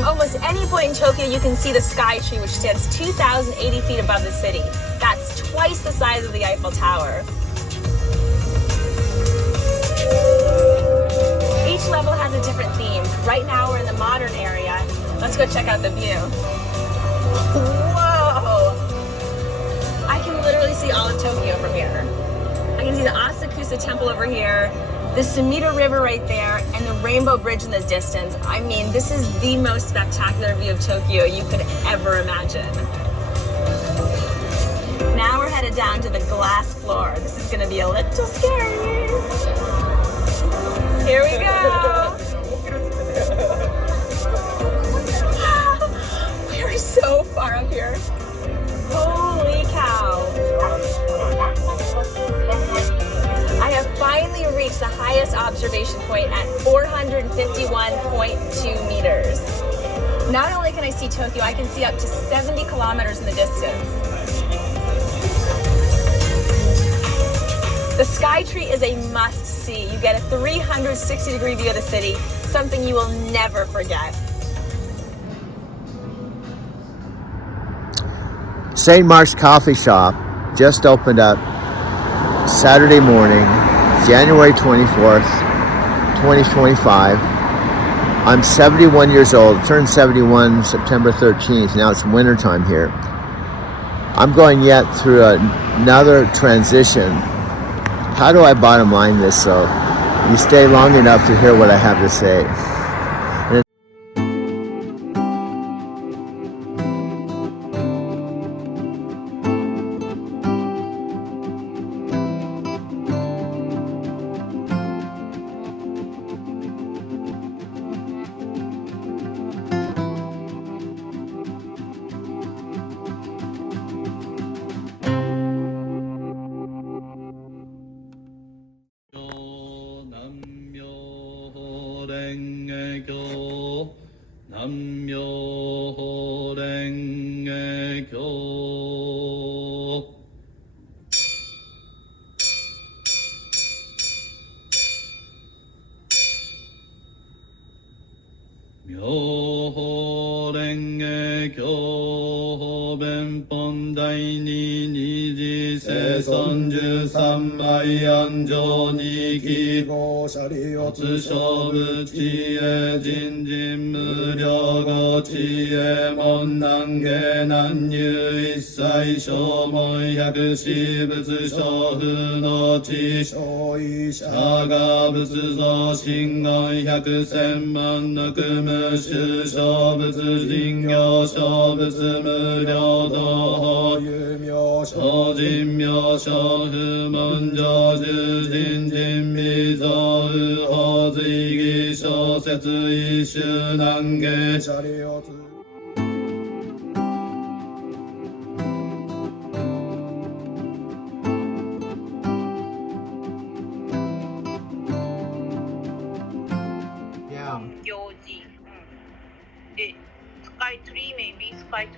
From almost any point in Tokyo, you can see the Sky Tree, which stands 2,080 feet above the city. That's twice the size of the Eiffel Tower. Each level has a different theme. Right now, we're in the modern area. Let's go check out the view. Whoa! I can literally see all of Tokyo from here. I can see the Asakusa Temple over here, the Sumida River right there, and the Rainbow Bridge in the distance. I mean, this is the most spectacular view of Tokyo you could ever imagine. Now we're headed down to the glass floor. This is gonna be a little scary. Here we go. We are so far up here. Holy cow. I have finally reached the highest observation point at 451.2 meters. Not only can I see Tokyo, I can see up to 70 kilometers in the distance. The Sky Tree is a must-see. You get a 360-degree view of the city, something you will never forget. St. Mark's Coffee Shop just opened up Saturday morning, January 24th, 2025. I'm 71 years old, turned 71 September 13th. Now it's wintertime here. I'm going yet through another transition. How do I bottom line this so you stay long enough to hear what I have to say?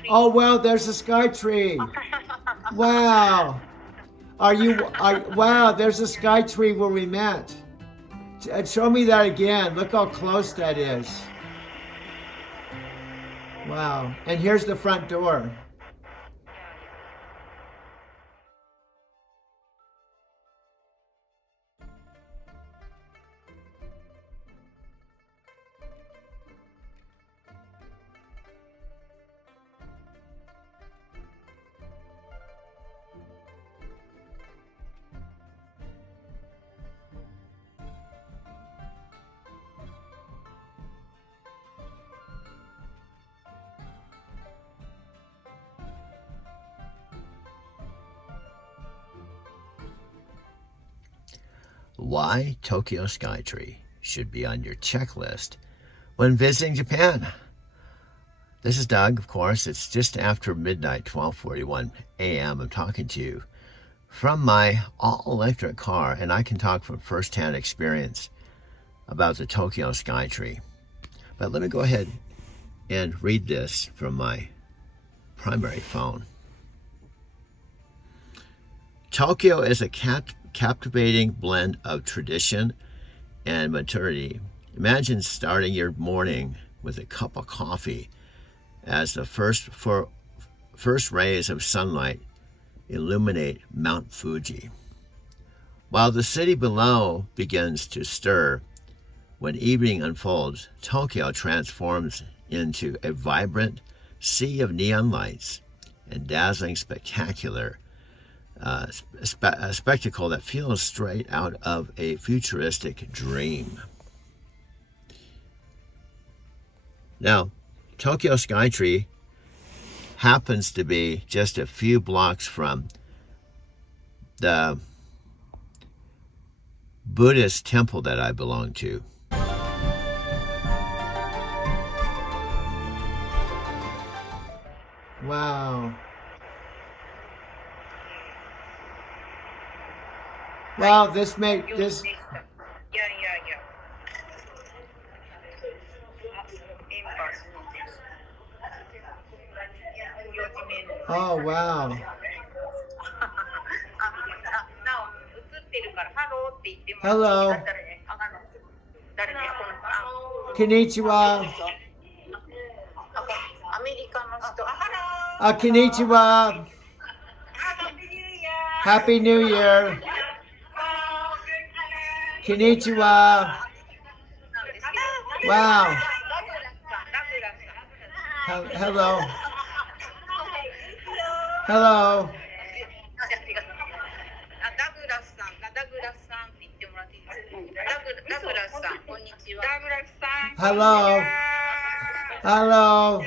Oh wow, there's a Sky Tree. Wow. Wow, there's a Sky Tree where we met. Show me that again. Look how close that is. Wow. And here's the front door. Why Tokyo Skytree should be on your checklist when visiting Japan. This is Doug, of course. It's just after midnight, 12:41 a.m. I'm talking to you from my all-electric car, and I can talk from first-hand experience about the Tokyo Skytree. But let me go ahead and read this from my primary phone. Tokyo is a captivating blend of tradition and modernity. Imagine starting your morning with a cup of coffee as the first rays of sunlight illuminate Mount Fuji. While the city below begins to stir, when evening unfolds, Tokyo transforms into a vibrant sea of neon lights and dazzling spectacular a spectacle that feels straight out of a futuristic dream. Now, Tokyo Skytree happens to be just a few blocks from the Buddhist temple that I belong to. Wow. Wow, this made this. Oh wow. Hello. Konnichiwa. Konnichiwa. Happy New Year. Konnichiwa. Wow. Hello. Hello. Hello. Hello. Hello.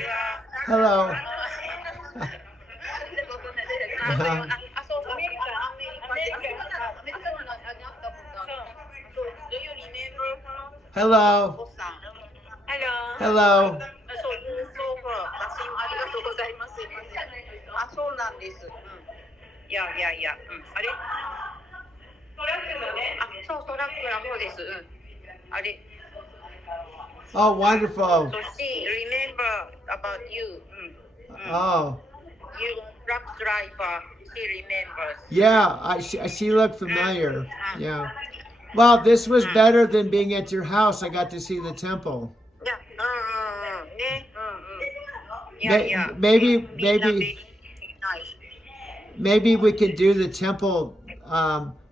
Hello. Hello. そうなんです。いや、あれ？そう、トラックの方です。あれ。Oh, wonderful. So she remember about you. Oh. You truck driver. She remembers. Yeah, she looked familiar. Yeah. Well, this was better than being at your house. I got to see the temple. Yeah. Maybe we can do the temple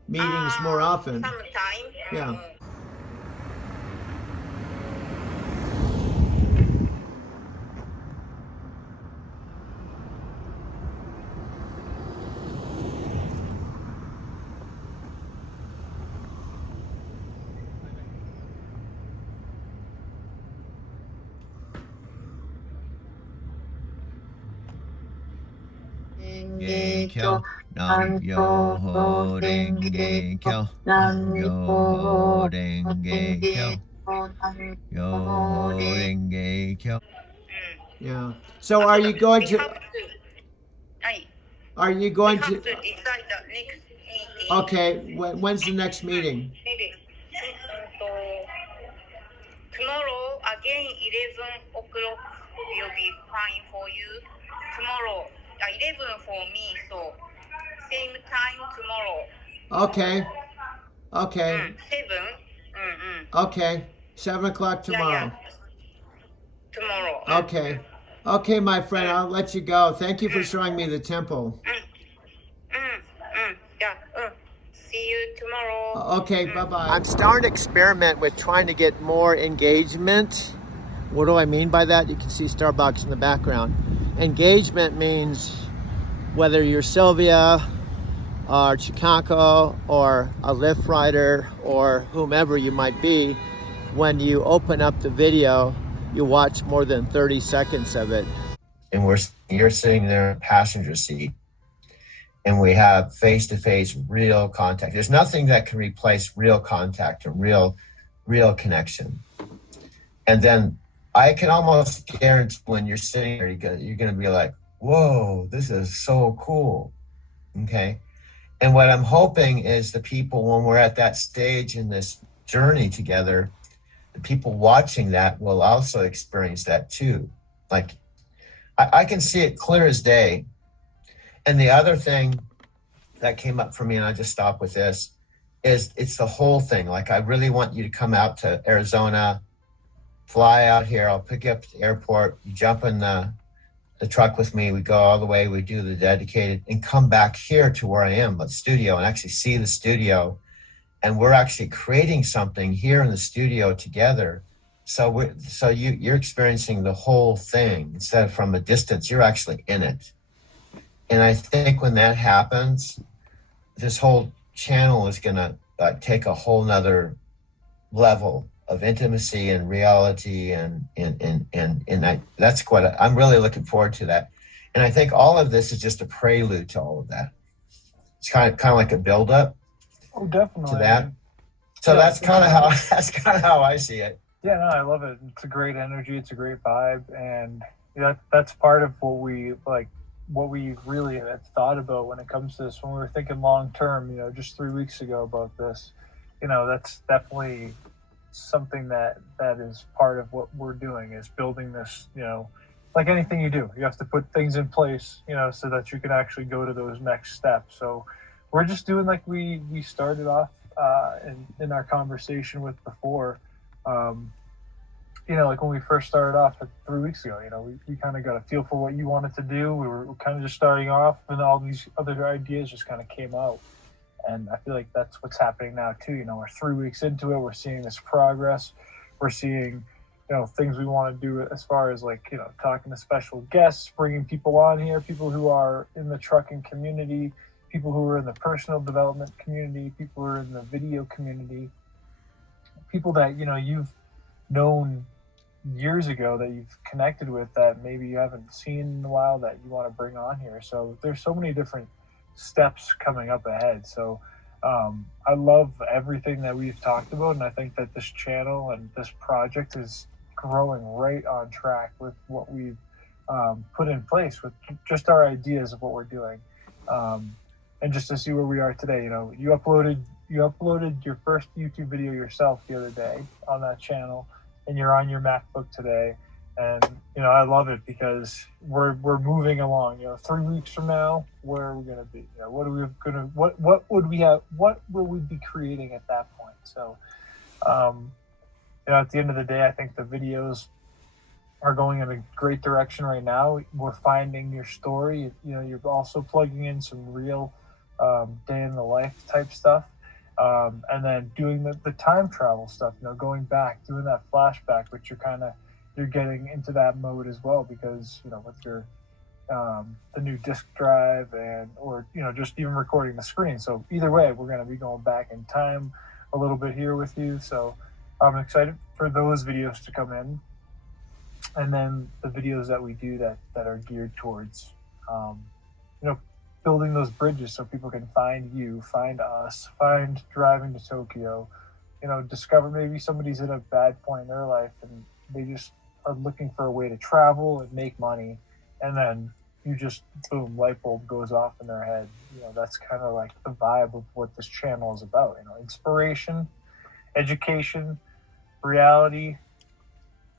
meetings more often. Sometime. Yeah. Geikyo, Nam Myoho Renge Kyo, Nam Myoho Renge Kyo, Myoho Renge Kyo. Yeah. So are you going to? Are you going to? Decide the next meeting. Okay. When's the next meeting? Maybe. Tomorrow again 11 o'clock will be fine for you. Tomorrow 11 for me, so same time tomorrow. Okay. 7. Okay. 7 o'clock tomorrow. Tomorrow. Okay, my friend. I'll let you go. Thank you for showing me the temple. Yeah. See you tomorrow. Okay, bye-bye. I'm starting to experiment with trying to get more engagement. What do I mean by that? You can see Starbucks in the background. Engagement means whether you're Sylvia or Chikako or a Lyft rider or whomever you might be, when you open up the video, you watch more than 30 seconds of it. And you're sitting there in the passenger seat, and we have face-to-face real contact. There's nothing that can replace real contact or real connection. And then I can almost guarantee when you're sitting there, you're going to be like, whoa, this is so cool. Okay. And what I'm hoping is the people, when we're at that stage in this journey together, the people watching that will also experience that too. Like, I can see it clear as day. And the other thing that came up for me, and I just stop with this, is it's the whole thing. Like, I really want you to come out to Arizona fly out here. I'll pick you up at the airport. You jump in the truck with me. We go all the way. We do the dedicated and come back here to where I am, the studio, and actually see the studio. And we're actually creating something here in the studio together. So you're experiencing the whole thing instead of from a distance. You're actually in it. And I think when that happens, this whole channel is going to take a whole nother level of intimacy and reality, and that's what I'm really looking forward to that. And I think all of this is just a prelude to all of that. It's kind of like a buildup. Oh, definitely. To that. So yeah, that's kind of how I see it. Yeah, no, I love it. It's a great energy. It's a great vibe, and that's part of what we like. What we really had thought about when it comes to this, when we were thinking long term, just 3 weeks ago about this, that's definitely something that is part of what we're doing, is building this, like anything you do, you have to put things in place, so that you can actually go to those next steps. So we're just doing like we started off in our conversation with before, like when we first started off 3 weeks ago, we kind of got a feel for what you wanted to do. We were kind of just starting off, and all these other ideas just kind of came out. And I feel like that's what's happening now too. We're 3 weeks into it. We're seeing this progress. We're seeing, things we want to do as far as like, talking to special guests, bringing people on here, people who are in the trucking community, people who are in the personal development community, people who are in the video community, people that, you've known years ago that you've connected with that maybe you haven't seen in a while that you want to bring on here. So there's so many different steps coming up ahead. So I love everything that we've talked about, and I think that this channel and this project is growing right on track with what we've put in place with just our ideas of what we're doing. And just to see where we are today, you uploaded your first YouTube video yourself the other day on that channel, and you're on your MacBook today. And, I love it because we're moving along. 3 weeks from now, where are we going to be? What will we be creating at that point? So, at the end of the day, I think the videos are going in a great direction right now. We're finding your story. You're also plugging in some real day in the life type stuff. And then doing the time travel stuff, going back, doing that flashback, which you're getting into that mode as well, because, with your, the new disk drive or just even recording the screen. So either way, we're going to be going back in time a little bit here with you. So I'm excited for those videos to come in. And then the videos that we do that are geared towards, building those bridges so people can find you, find us, find Driving to Tokyo, discover maybe somebody's at a bad point in their life and they just are looking for a way to travel and make money. And then you just, boom, light bulb goes off in their head. That's kind of like the vibe of what this channel is about, inspiration, education, reality.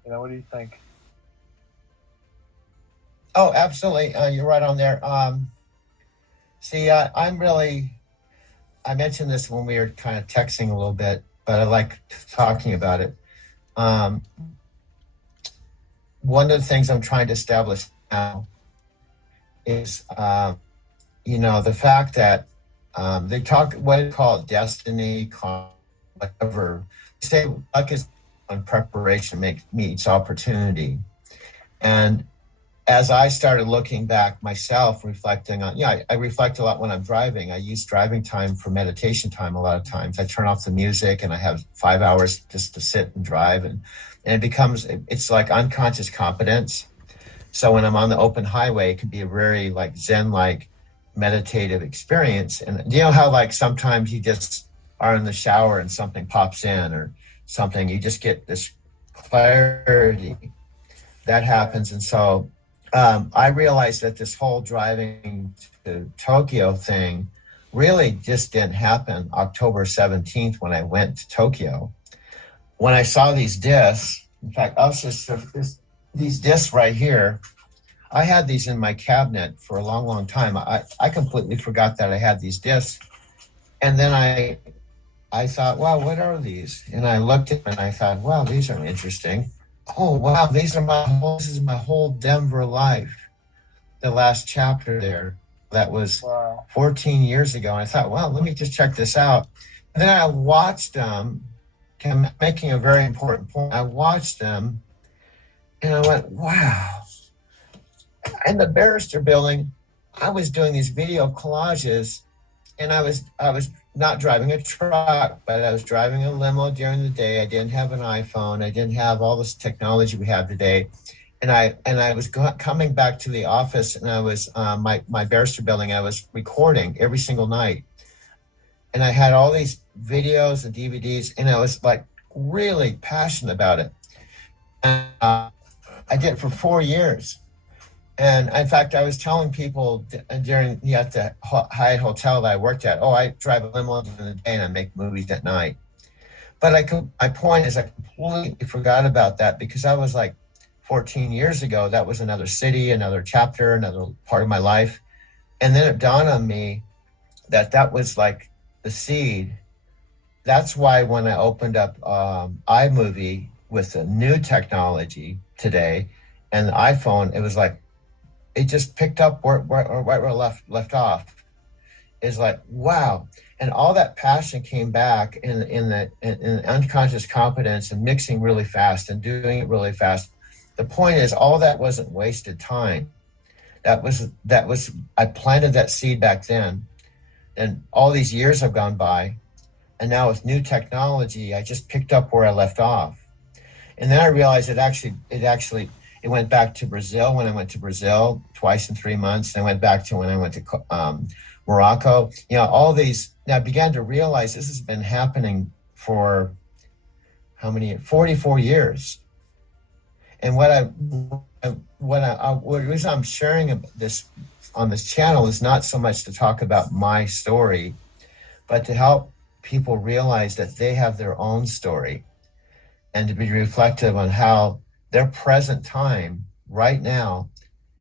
What do you think? Oh, absolutely. You're right on there. See, I mentioned this when we were kind of texting a little bit, but I like talking about it. One of the things I'm trying to establish now is, the fact that they talk, what they call it, destiny, whatever. They say luck is when preparation meets opportunity. And as I started looking back myself, reflecting on, I reflect a lot when I'm driving. I use driving time for meditation time a lot of times. I turn off the music and I have 5 hours just to sit and drive. And it's like unconscious competence. So when I'm on the open highway, it can be a very like Zen-like meditative experience. And you know how like sometimes you just are in the shower and something pops in or something, you just get this clarity that happens. And so I realized that this whole driving to Tokyo thing really just didn't happen October 17th when I went to Tokyo. When I saw these discs, in fact, these discs right here, I had these in my cabinet for a long, long time. I completely forgot that I had these discs. And then I thought, wow, what are these? And I looked at them and I thought, wow, these are interesting. oh wow, this is my whole Denver life. The last chapter there, that was Wow. 14 years ago. And I thought, well, let me just check this out. And then I watched them, making a very important point. I watched them and I went, wow. In the Barrister Building, I was doing these video collages, and I was not driving a truck, but I was driving a limo during the day. I didn't have an iPhone. I didn't have all this technology we have today. And I was coming back to the office, and I was my Barrister Building. I was recording every single night, and I had all these videos and DVDs, and I was like really passionate about it. And I did it for 4 years. And in fact, I was telling people during at the Hyatt Hotel that I worked at, oh, I drive a limo during the day and I make movies at night. But my point is, I completely forgot about that because I was like 14 years ago. That was another city, another chapter, another part of my life. And then it dawned on me that that was like the seed. That's why when I opened up iMovie with the new technology today and the iPhone, it was like, it just picked up where I left off. Is like, wow. And all that passion came back in the unconscious competence and mixing really fast and doing it really fast. The point is, all that wasn't wasted time. That was I planted that seed back then, and all these years have gone by, and now with new technology, I just picked up where I left off. And then I realized it went back to Brazil when I went to Brazil twice in 3 months. And I went back to when I went to Morocco. You know, all these. Now I began to realize this has been happening for how many? 44 years. And the reason I'm sharing this on this channel is not so much to talk about my story, but to help people realize that they have their own story, and to be reflective on how their present time right now